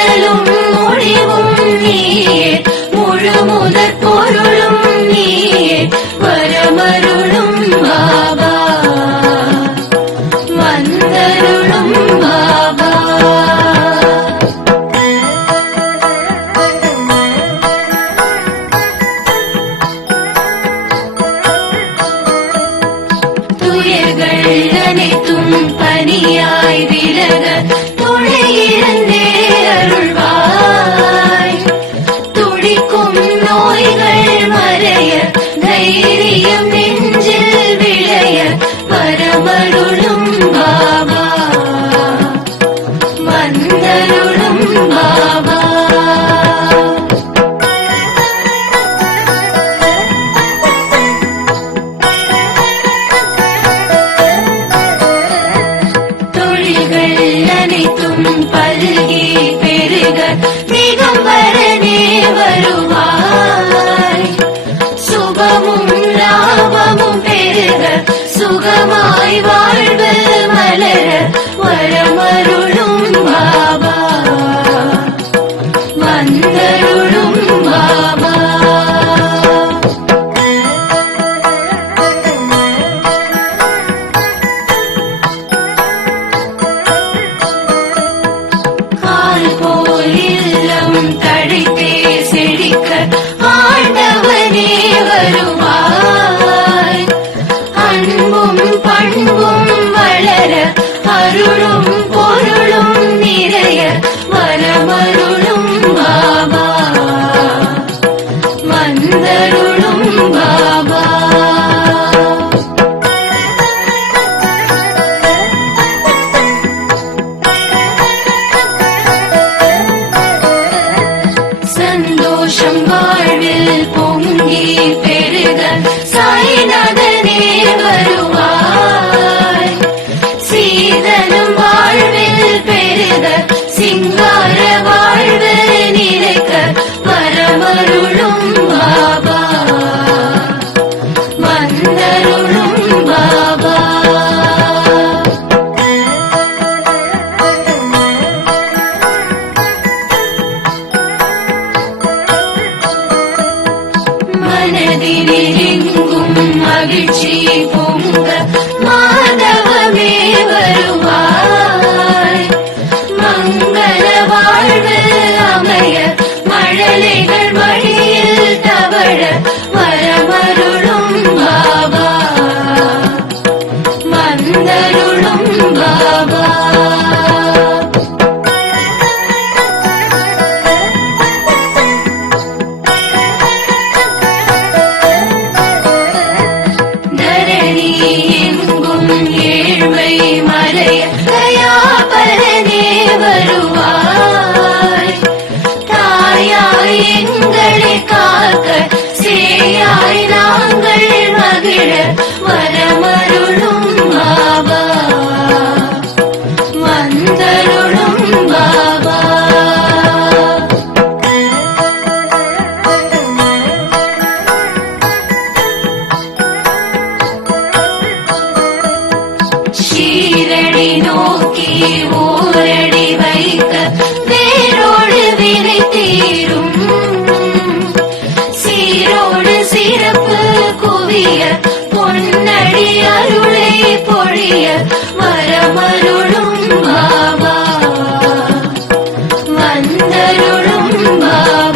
முதலும் முடிவும் நீயே, முழு முதற் பொருளும் நீயே, வரமருளும் பாபா, வந்தருளும் பாபா. துயர்கள் அனைத்தும் பனியாய் விலக துணையிழந்தே அருள்வாய். துடிக்கும் நோய்கள் மறைய, தைரியம் நெஞ்சில் விளைய, வரமருளும் பாபா, வந்தருளும் பாபா. அனைத்தும் பல்கி பெருக திகம்பரனே வருவாய். சுபமும் லாபமும் பெருக சுகமாய் வாழ்வு மலர, வரமருளும் பாபா, வந்தருளும் பாபா. தடைத்தே செழிக்க ஆண்டவனே வருவாய். அன்பும் பண்பும் வளர, அருளும் பொருளும் நிறைய, வரமருளும் பாபா, வந்தருளும் பாபா. சந்தோஷம் வாழ்வில் பொங்கி பெருக சாய்நாதனே வருவாய். சீதனம் வாழ்வில் பெருக சிங்கார வாழ்வு நிலைக்க, வரமருளும் பாபா, வந்தருளும் பாபா. மனதிலெங்கும் மகிழ்ச்சி பொங்க மாதவமே வருவாய். மங்கள வாழ்வு அமைய, மழலைகள் வழியில் தவழ, வரமருளும் பாபா, வந்தருளும் பாபா. எங்கும் ஏழ்மை மறைய, தயாபரனே வருவாய். தாயாய் எங்களை காக்க, சேயாய் நாங்கள் மகிழ, வரமருளும் பாபா, வந்தருளும் பாபா. ஷீரடி நோக்கி ஓரடி வைக்க, வேரோடு விரை தீரும். சீரோடு சிறப்பு குவிய, பொன்னடி அருளை பொழிய, வரமருளும் பாபா, வந்தருளும் பாபா.